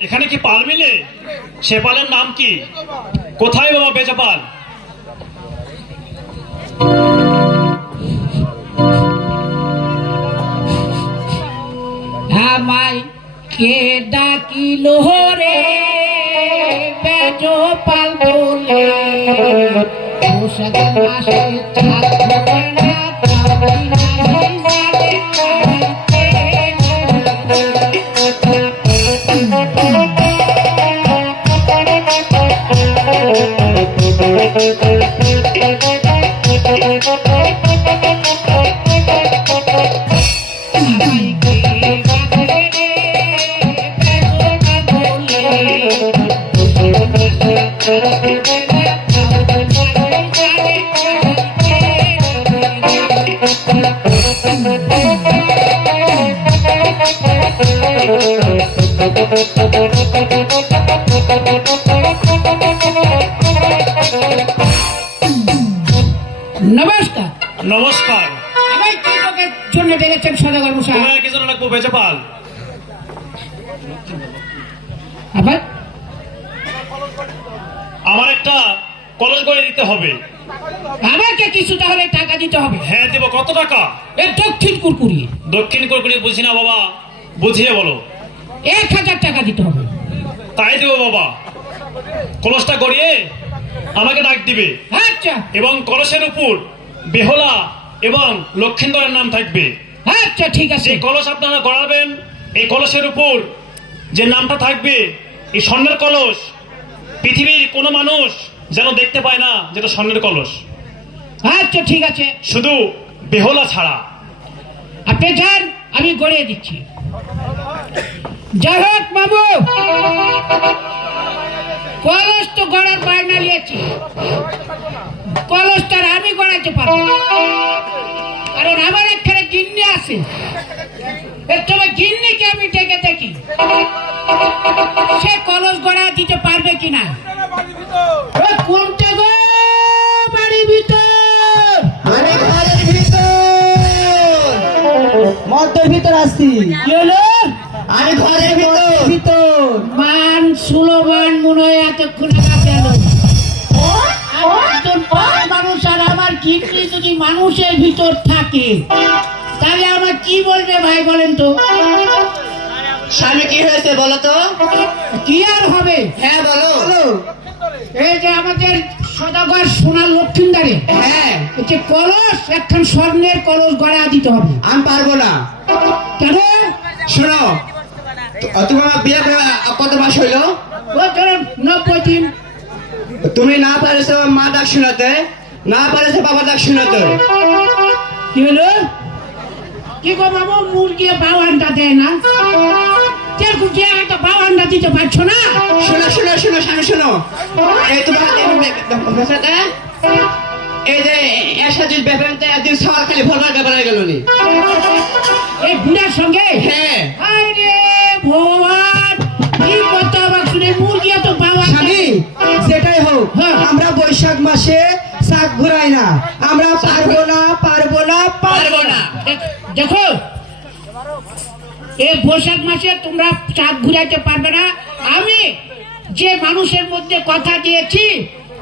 এখানে কি পাল মিলে? সে পালের নাম কি? কোথায় বাবা বেচা পাল? আমায় কে ডাকিল রে বেজো পাল বলে পোশাক মাসে থাকবে না নমস্কার। নমস্কার। আমায় কি লোকের জন্য ডেকেছেন সদাগর মশাই? তোমার কি জন্য রাখবো বেচা পাল? আবার আমার একটা কলস করে দিতে হবে। আমাকে কিছু তাহলে টাকা দিতে হবে। হ্যাঁ দেবো। কত টাকা? এর দক্ষিণ কুরকুরি। দক্ষিণ কুরকুরি বুঝি না বাবা, বুঝিয়ে বলো। 1000 টাকা দিতে হবে। তাই দেবো বাবা। কলসটা গড়িয়ে আমাকে ডাক দিবে। আচ্ছা এবং কলসের উপর বেহলা এবং লক্ষিন্দরের নাম থাকবে। আচ্ছা ঠিক আছে। যে কলস আপনারা গড়াবেন, এই কলসের উপর যে নামটা থাকবে, এই স্বর্ণের কলস পৃথিবীর কোনো মানুষ যেন দেখতে পায় না যেটা স্বর্ণের কলস। আচ্ছা ঠিক আছে। শুধু বেহলা ছাড়া। আপনি যান, আমি গড়িয়ে দিচ্ছি। যাই হোক বাবু, কলস তো গড়ার বায়না নিয়েছি, কলসটার আমি গড়াইতে পারবো না। কারণ আমার এখানে গিন্নি আছে। এর সময় গিন্নিকে আমি ডেকে দেখি সে কলস গড়া দিতে পারবে কিনা। কোনটা গো? বাড়ির ভিতর। আমি ঘরের ভিতর, মধ্যের ভিতর আসছি। কি হলো? আমি ঘরের ভিতর। মান সুলমান মনে হয় এতক্ষণ গেল। একজন পাক মানুষ আর আমার কিডনি যদি মানুষের ভিতর থাকে তাহলে আমার কি বলবে ভাই বলেন তো? স্বামী কি হয়েছে বলো তো? কি আর হবে? হ্যাঁ বলো। এই যে আমাদের সদাগর সোনা লক্ষিন্দারে, হ্যাঁ এই যে কলস, একখান স্বর্ণের কলস গড়া দিতে হবে। আমি পারবো না। কেন? শোনো, তোমার বিয়ে করে কত মাস হইলো? ও ধরুন 90 দিন। তুমি না পারেছো মা ডাক শোনাতে, না পারেছো বাবা ডাক শোনাতে। কি হলো? কি গো বাবু, মুরগি বাউানটা দেয় না? বাউানটা দিতে পারছো না? শোনো শোনো শোনো স্বামী শোনো, এই তোমার এই যে এসাজির ব্যাপারটা একদিন সকাল খালি ভরবার ব্যাপার হয়ে গেল নি এই বুড়ার সঙ্গে? হ্যাঁ। আরে ভগবান, কি কথা আবার শুনে মুরগি তো বাউান। স্বামী যেটাই হোক, হ্যাঁ। আমরা বৈশাখ মাসে শাক ঘুরাই না। আমরা পারবো না পারবো না পারবো না। দেখো, এই বৈশাখ মাসে তোমরা চাঁদ ঘুরাইতে পারবে না। আমি যে মানুষের মধ্যে কথা দিয়েছি,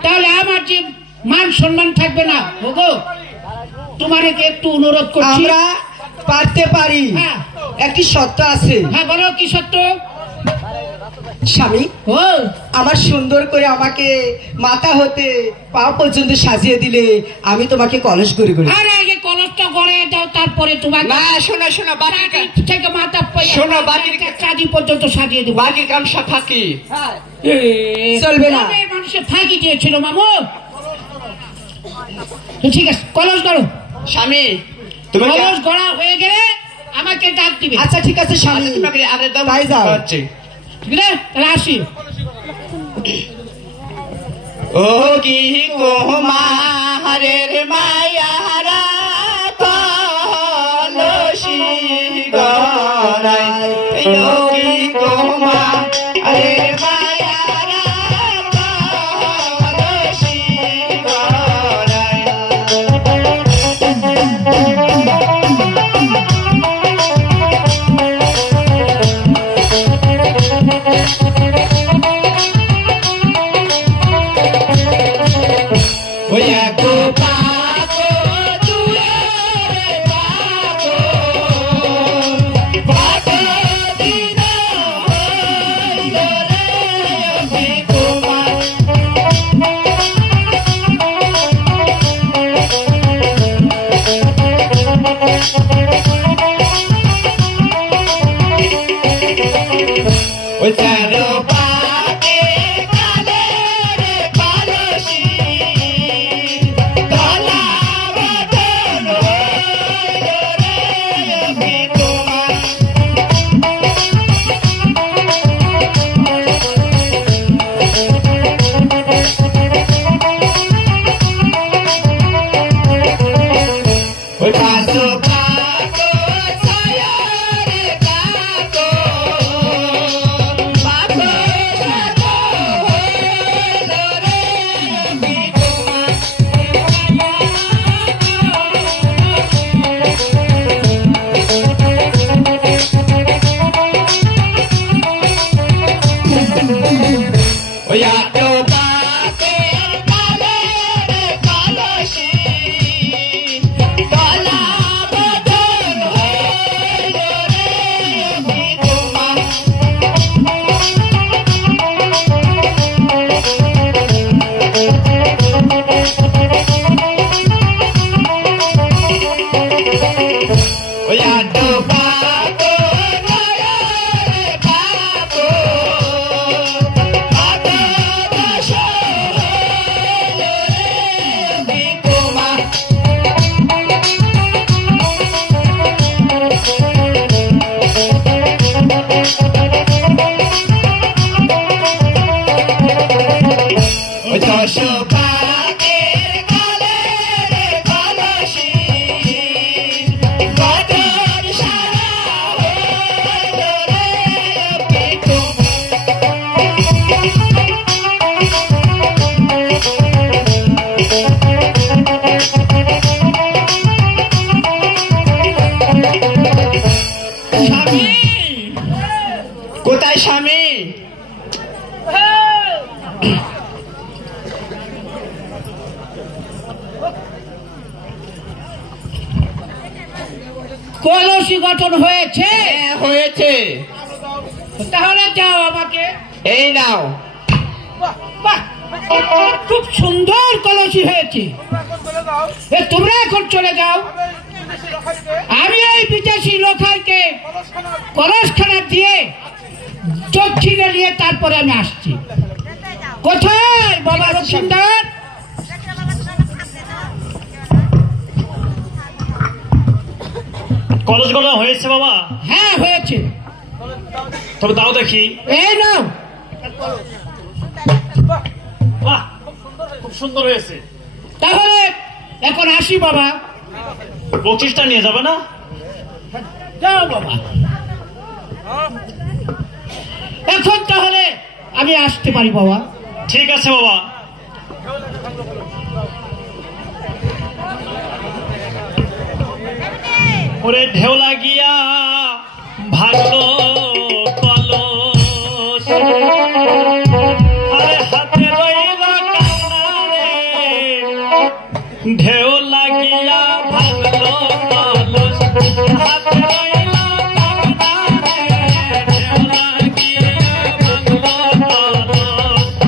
তাহলে আমার যে মান সম্মান থাকবে না। ওগো, তোমার একটু অনুরোধ করছি। আমরা পারতে পারি, হ্যাঁ। একটি সত্য আছে। হ্যাঁ বলো, কি সত্য? স্বামী, ও আমার সুন্দর করে আমাকে মাথা হতে পা পর্যন্ত সাজিয়ে দিলে আমি তোমাকে কলস করে করি। আরে আগে কলসটা গড়ে দাও, তারপরে তোমাকে না শোনো শোনো, বাকি থেকে মাথা শোনো, বাকির চাঁদি পর্যন্ত সাজিয়ে দেবো। বাকি কাম ফাঁকি চলবে না। মানুষের ফাঁকি দিয়েছিল মামু। ঠিক আছে, কলস গড়ো। স্বামী তুমি কলস গড়া হয়ে গেলে আমাকে ডাক দিবে। আচ্ছা ঠিক আছে স্বামী, তোমাকে আরে দাও, তাই যাও। ঠিক আছে, তাহলে আসি। ও কি কুমারের মায়ারা কলসি গড়াই, ও কি কুমারের মায়ারা কলসি গড়াই। ওই এক পাগো দুয়ারে পাগো পাগো দিন হইল রে আমি তোমার ওই চারো পাকে কালে রে পালসি তলা বদন হইল রে আমি তোমার ওই পাঁচশো পাকো ছায়া রে পাকো পাকো সাজো হইল রে আমি তোমার ওই আটো পাকে কালে রে পালসি তলা বদন হইল রে আমি তোমার ওই আটো পাকো নয়া রে পাকো পাকো দশ হইল রে আমি তোমার ওই দশ পাকের কালে রে পালসি বদন সারা হইল রে আমি তোমার স্বামী কোথায় স্বামী কলসি গঠন হয়েছে হয়েছে তাহলে যাও আমাকে এই নাও বাহ খুব সুন্দর কলসি হয়েছে তোমরা এখন চলে যাও আমি এই বিদেশি লোকালকে কলসখানা দিয়ে দক্ষিণে নিয়ে তারপরে আমি আসছি কোথায় বাবা রক্ষিন্দার কলস গলা হয়েছে বাবা? হ্যাঁ হয়েছে তবে দাও দেখি। এই নাও বাহ খুব সুন্দর হয়েছে। তাহলে এখন আসি বাবা। বকশিসটা নিয়ে যাবে না? যাও বাবা। এখন তাহলে আমি আসতে পারি বাবা? ঠিক আছে বাবা। ওরে ঢেউ লাগিয়া ভাগলো কলস, আরে হাতে রইলা কান্না রে, ঢেউ লাগিয়া ভাগলো কলস, হাতে রইলা কান্না রে, ঢেউ লাগিয়া ভাগলো কলস।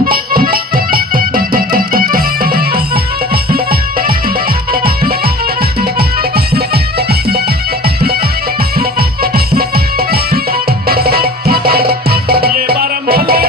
এবার মনে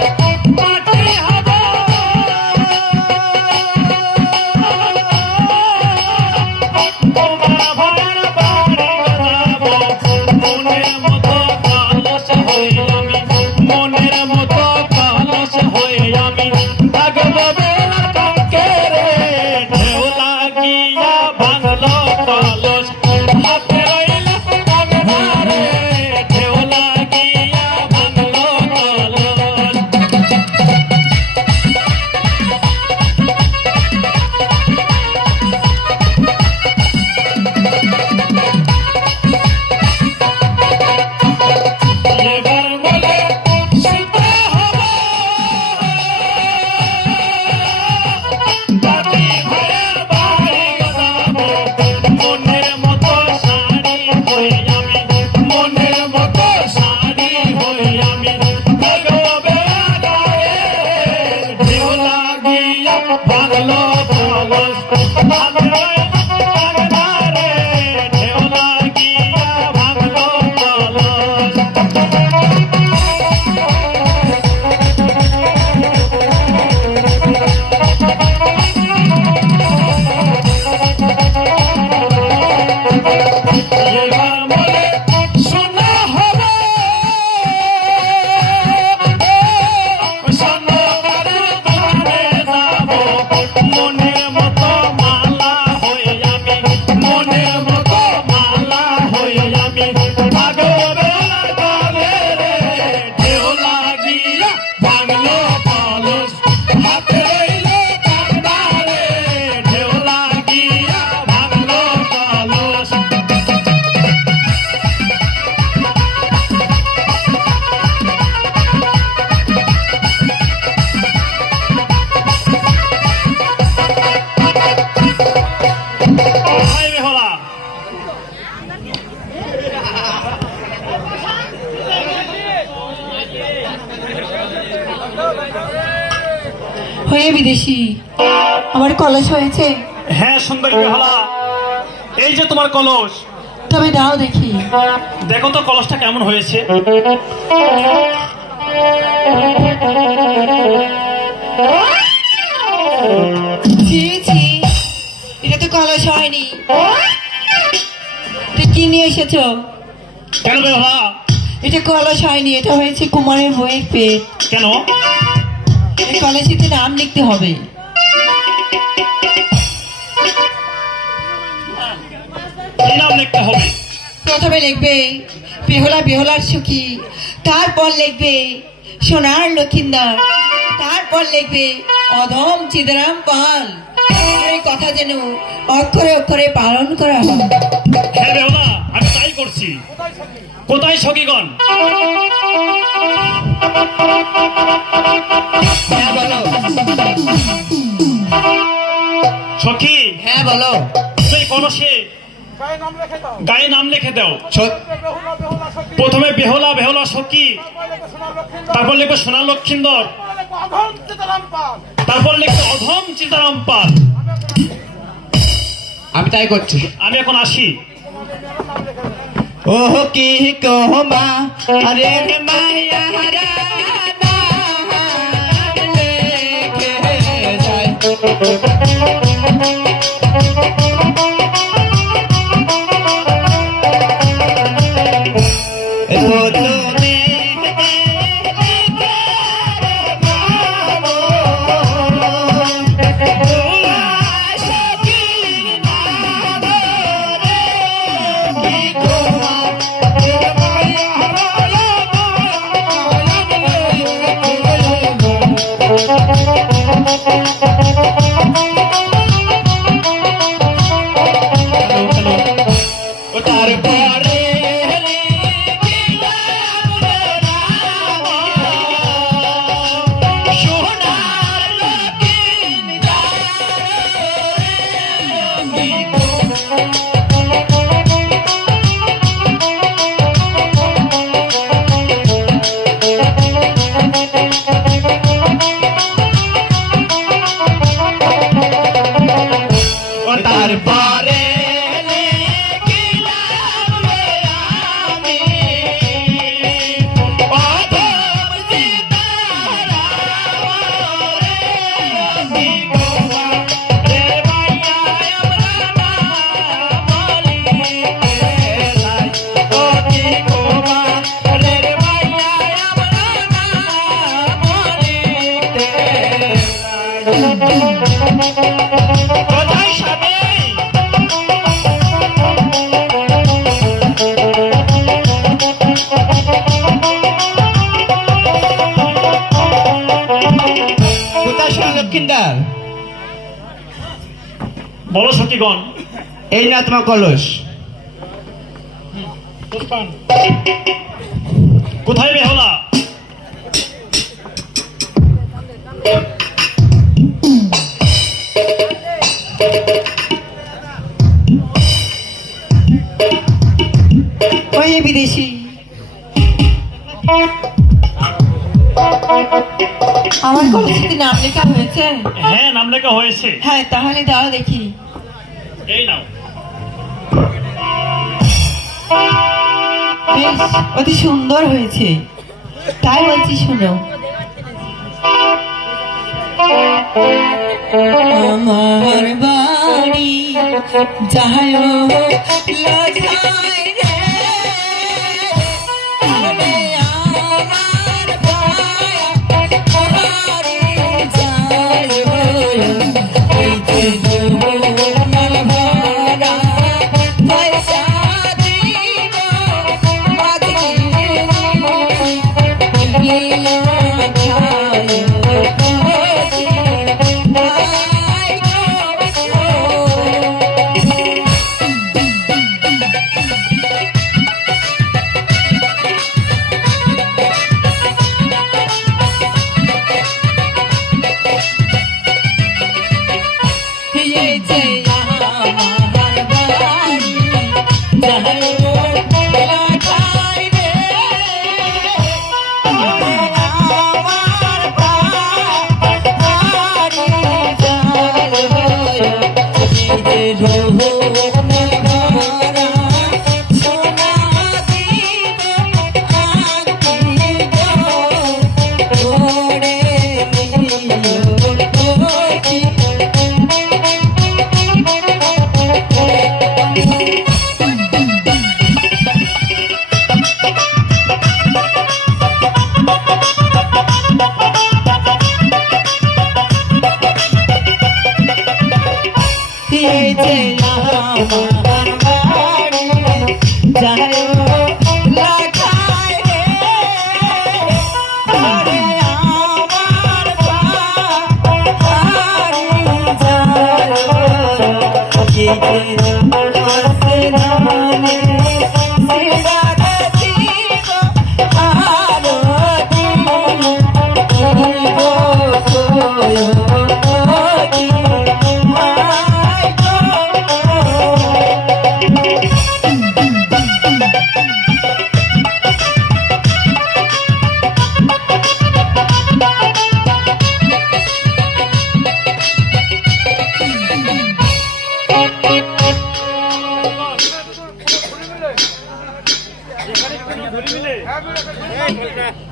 ভাঙলো কলস হাতে রইলো কান্দারে ঢেউ লাগিয়া ভাঙলো কলস কোথায় বেহুলা হয়ে বিদেশি আমার কলস হয়েছে, হ্যাঁ সুন্দরী বেহুলা, এই যে তোমার কলস। তবে দাও দেখি। দেখো তো কলসটা কেমন হয়েছে। ছি ছি, এটা তো কলস হয়নি। তুই কি নিয়ে এসেছো? কেন বেহুলা? এটা কলস হয়নি, এটা হয়েছে কুমারের বইয়ের পেট। কেন? এই কলসিতে নাম লিখতে হবে। কি নাম লিখতে হবে? প্রথমে লিখবে বেহুলা বেহুলার সুখী, তারপর লিখবে সোনার লক্ষিন্দর, তারপর লিখবে অধম চিদরাম পাল। এই কথা যেন অক্ষরে অক্ষরে পালন করা হয়। হ্যাঁ বেহুলা, আমি তাই করছি। কোথায় সখীগণ? হ্যাঁ বলো। সখী, হ্যাঁ বলো। তুই কলসে গায়ে নাম লিখে দাও। প্রথমে বেহুলা বেহুলা সখী, তারপর লিখবে সোনার লক্ষিন্দর, তারপর লিখবে অধম চিতারাম পাল। আমি তাই করছি। আমি এখন আসি। ওহ কি কহমা আরে মায়া হারা নাম লেখে যায়। ও তুমি তারপরে তারপরে কোথায় স্বামী? কোথায় সোনা লক্ষিন্দার? বলো সখীগণ। এই না তোমার কলস। কোথায় বেহুলা? হয়ে বিদেশি আমার কলসিতে নাম লেখা হয়েছে। হ্যাঁ নাম লেখা হয়েছে। হ্যাঁ তাহলে দাও দেখি। এই নাও। বেশ অতি সুন্দর হয়েছে, তাই বলছি শোনো। আমার বাড়ি যায় লতায় রে, তবে আমার পায়া তোমারে যায়। এই যে যৌবন ভরা পয়সা দিব মাঝে যে আমার বাড়ি যায় লাখায় রে ওরে আমার বাড়ি যায় কি আছে নামে সিরাগে দিব আলো দিব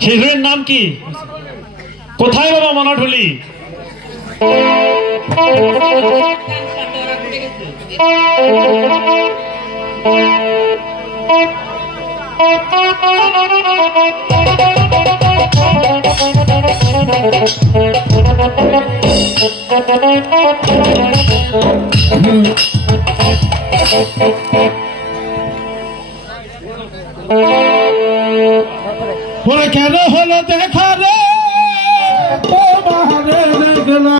হিরোইনের নাম কি? কোথায় বাবা মনাঢুলি? বলে কেন হলো দেখা রে